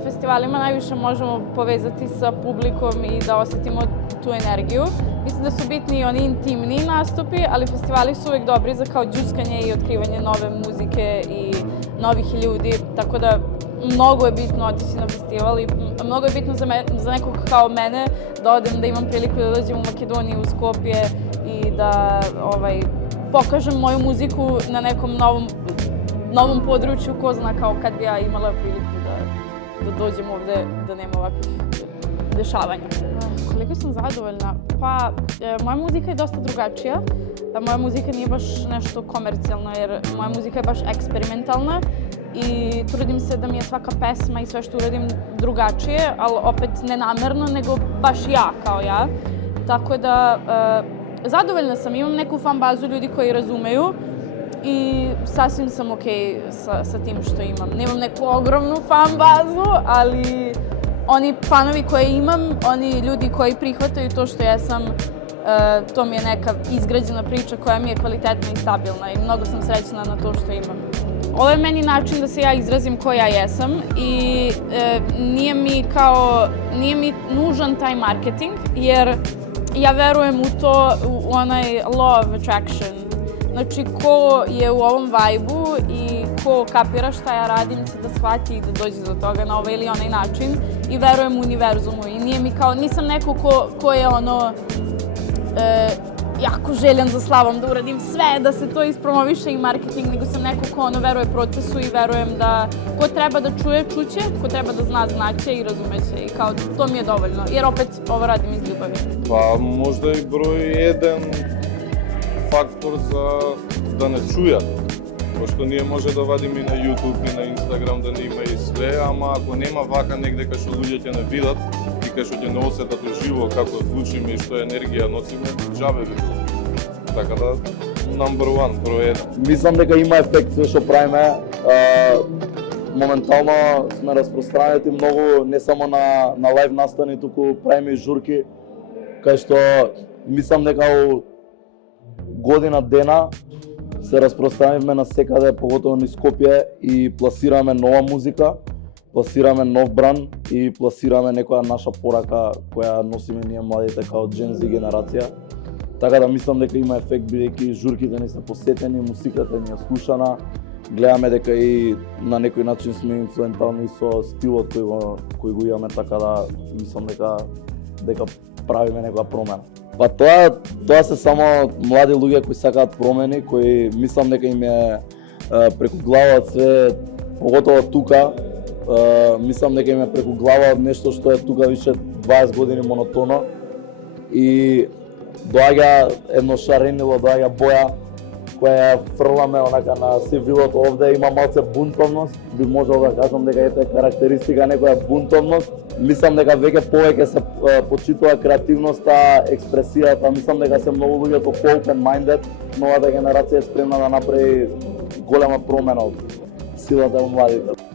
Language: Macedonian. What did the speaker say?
na festivalima najviše možemo povezati sa publikom i da osetimo tu energiju. Mislim da su bitni i oni intimniji nastupi, ali festivali su uvek dobri za kao džuskanje i otkrivanje nove muzike i novih ljudi, tako da mnogo je bitno otići na festival i mnogo je bitno za nekog kao mene da odem, da imam priliku da dođem u Makedoniju, u Skopje i da pokažem moju muziku na nekom novom području, ko zna kao kad bi ja imala priliku da dođem ovde, da nema ovakvih dešavanja. Koliko sam zadovoljna? Pa, moja muzika je dosta drugačija. Moja muzika nije baš nešto komercijalno, jer moja muzika je baš eksperimentalna i trudim se da mi je svaka pesma i sve što uradim drugačije, ali opet ne namerno, nego baš ja kao ja. Tako da, zadovoljna sam, imam neku fan bazu ljudi koji razumeju i sasvim sam okej sa tim što imam. Nemam neku ogromnu fan bazu, ali oni fanovi koje imam, oni ljudi koji prihvataju to što jesam, to mi je neka izgrađena priča koja mi je kvalitetna i stabilna i mnogo sam srećna na to što imam. Ovo je meni način da se ja izrazim ko ja jesam i nije mi nužan taj marketing, jer ja verujem u to, u onaj law of attraction. Znači, ko je u ovom vibe-u i ko kapira šta ja radim će da shvati i da dođe do toga na ovaj ili onaj način i verujem u univerzumu i nisam neko ko je jako željan za slavom, da uradim sve, da se to ispromoviše i marketing, nego sam neko ko veruje procesu i verujem da ko treba da čuje, čuće, ko treba da zna, znaće i razumeće i kao to mi je dovoljno, jer opet ovo radim iz ljubavi. Pa možda i broj jedan faktor za da ne čuјат, пошто ние може да вадиме и на YouTube и на Instagram да не има и све, ама ако нема вака негде кај што луѓето не видат и кај што ќе не осетат уживо како звучиме и што енергија носиме, џабе би било. Така да, number one, број еден. Мислам дека има ефект све што правиме. Моментално сме распространети многу не само на лайв настани, туку правиме и журки, кај што мислам дека година дена се распространивме на секаде, поготово низ Скопје и пласираме нова музика, пласираме нов бран и пласираме некоја наша порака која носиме ние младите као Gen Z генерација. Така да мислам дека има ефект бидејќи журките ни се посетени, музиката ни е слушана, гледаме дека и на некој начин сме инфлуентални со стилот кој го имаме, така да мислам дека правиме некоја промена. Па тоа се само млади луѓе кои сакаат промени, кои мислам дека им е преку глава све, поготово тука, мислам дека им е преку глава нешто што е тука више 20 години монотоно и доаѓа едно шаренило, доаѓа боја која ја фрламе онака на сивилото овде, има малце бунтовност, би можел да кажам дека ете карактеристика некоја бунтовност. Мислам дека веќе повеќе се почитува креативноста, експресијата, мислам дека се многу луѓето open-minded, новата генерација е спремна да направи голема промена од силата во младите.